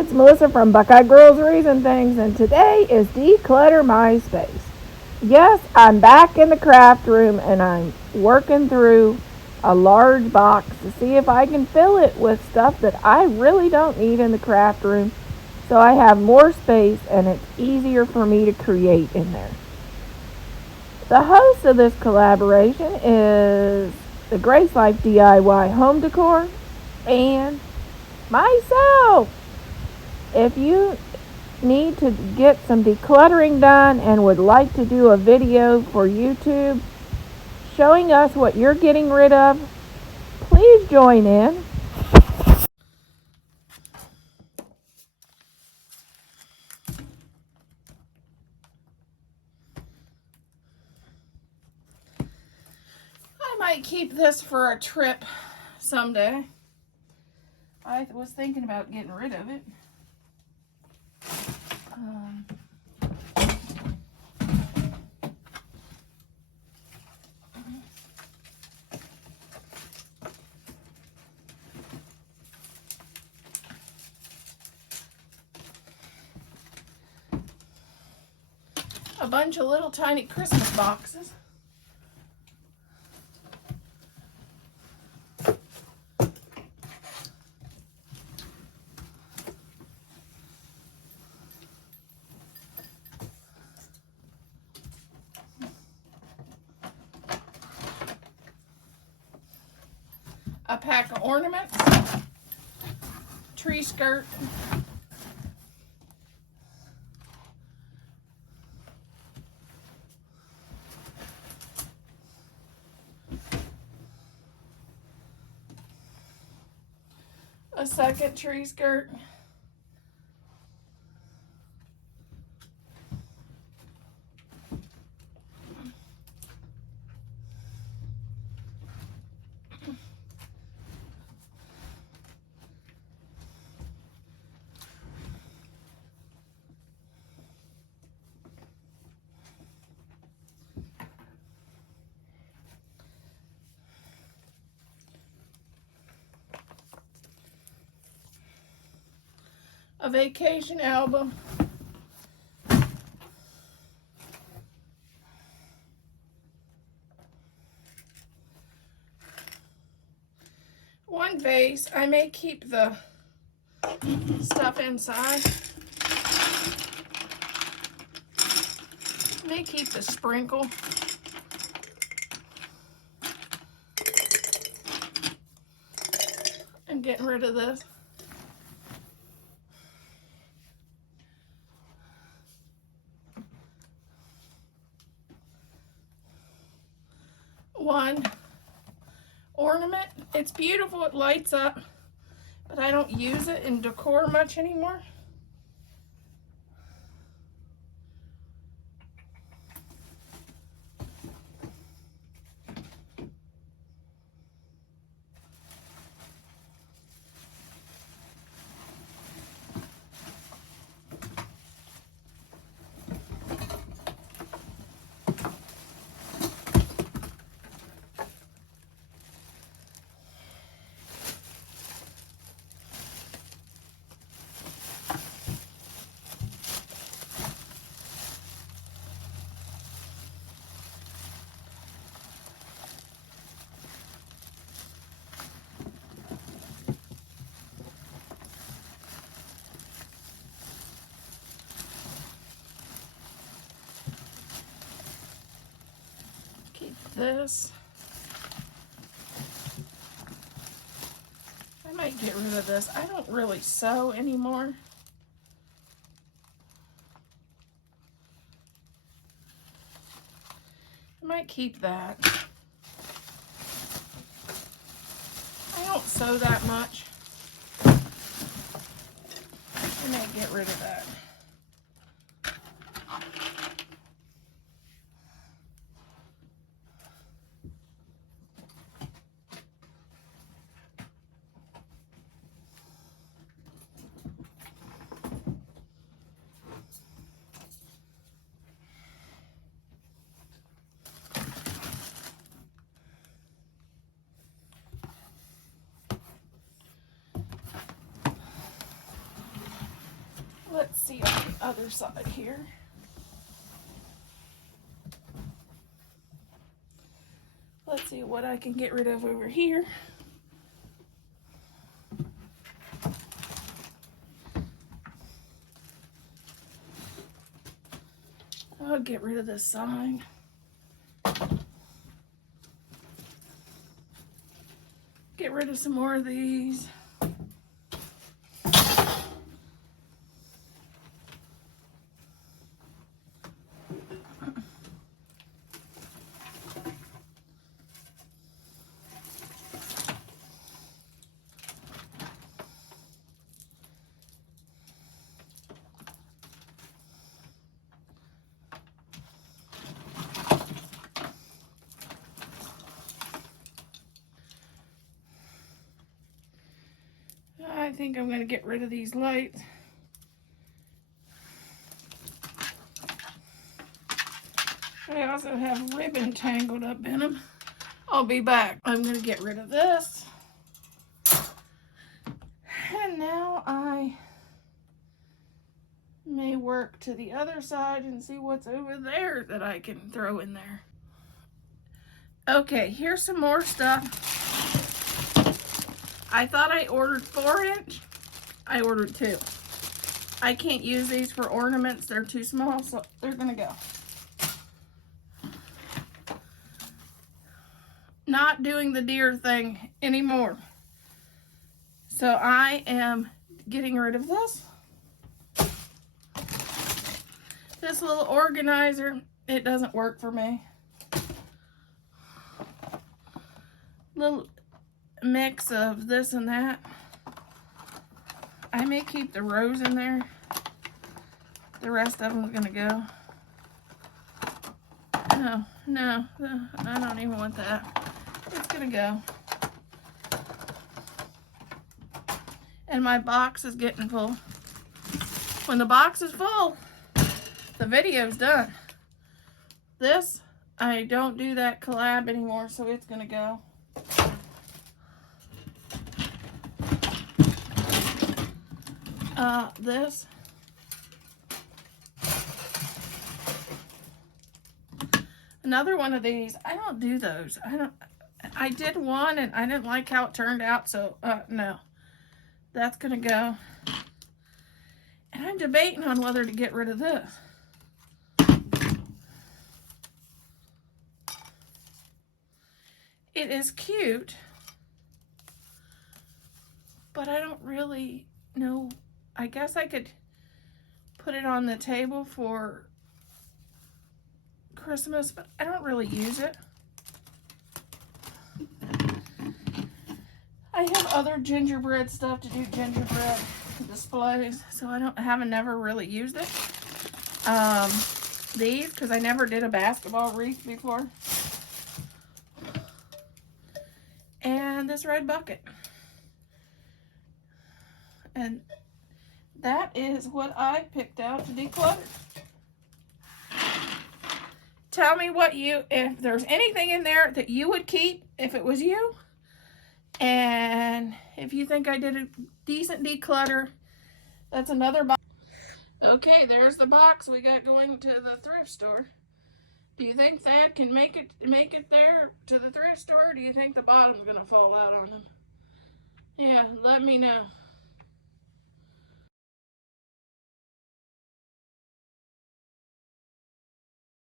It's Melissa from Buckeye Groceries and Things, and today is Declutter My Space. Yes, I'm back in the craft room and I'm working through a large box to see if I can fill it with stuff that I really don't need in the craft room so I have more space and it's easier for me to create in there. The host of this collaboration is the Grace Life DIY Home Decor and myself. If you need to get some decluttering done and would like to do a video for YouTube showing us what you're getting rid of, please join in. I might keep this for a trip someday. I was thinking about getting rid of it. A bunch of little tiny Christmas boxes. A pack of ornaments, tree skirt, a second tree skirt, a vacation album, one vase. I may keep the stuff inside. May keep the sprinkle. I'm getting rid of this. One ornament. It's beautiful, it lights up, but I don't use it in decor much anymore. This. I might get rid of this. I don't really sew anymore. I might keep that. I don't sew that much. I may get rid of that. see on the other side here. Let's see what I can get rid of over here. I'll get rid of this sign. Get rid of some more of these. I think I'm going to get rid of these lights. I also have ribbon tangled up in them. I'll be back. I'm going to get rid of this. And now I may work to the other side and see what's over there that I can throw in there. Okay, here's some more stuff. I thought I ordered 4-inch. I ordered 2. I can't use these for ornaments. They're too small, so they're gonna go. Not doing the deer thing anymore. So I am getting rid of this. This little organizer, it doesn't work for me. Little mix of this and that. I may keep the rose in there. The rest of them is gonna go. No, I don't even want that. It's gonna go. And my box is getting full. When the box is full, the video's done. This, I don't do that collab anymore, so it's gonna go. This. Another one of these. I don't do those. I did one and I didn't like how it turned out, so no. That's gonna go. And I'm debating on whether to get rid of this. It is cute, but I don't really know. I guess I could put it on the table for Christmas, but I don't really use it. I have other gingerbread stuff to do gingerbread displays, so I haven't never really used it. These, because I never did a basketball wreath before. And this red bucket. And that is what I picked out to declutter. Tell me if there's anything in there that you would keep if it was you. And if you think I did a decent declutter, that's another box. Okay, there's the box we got going to the thrift store. Do you think Thad can make it there to the thrift store, or do you think the bottom's gonna fall out on him? Yeah, let me know.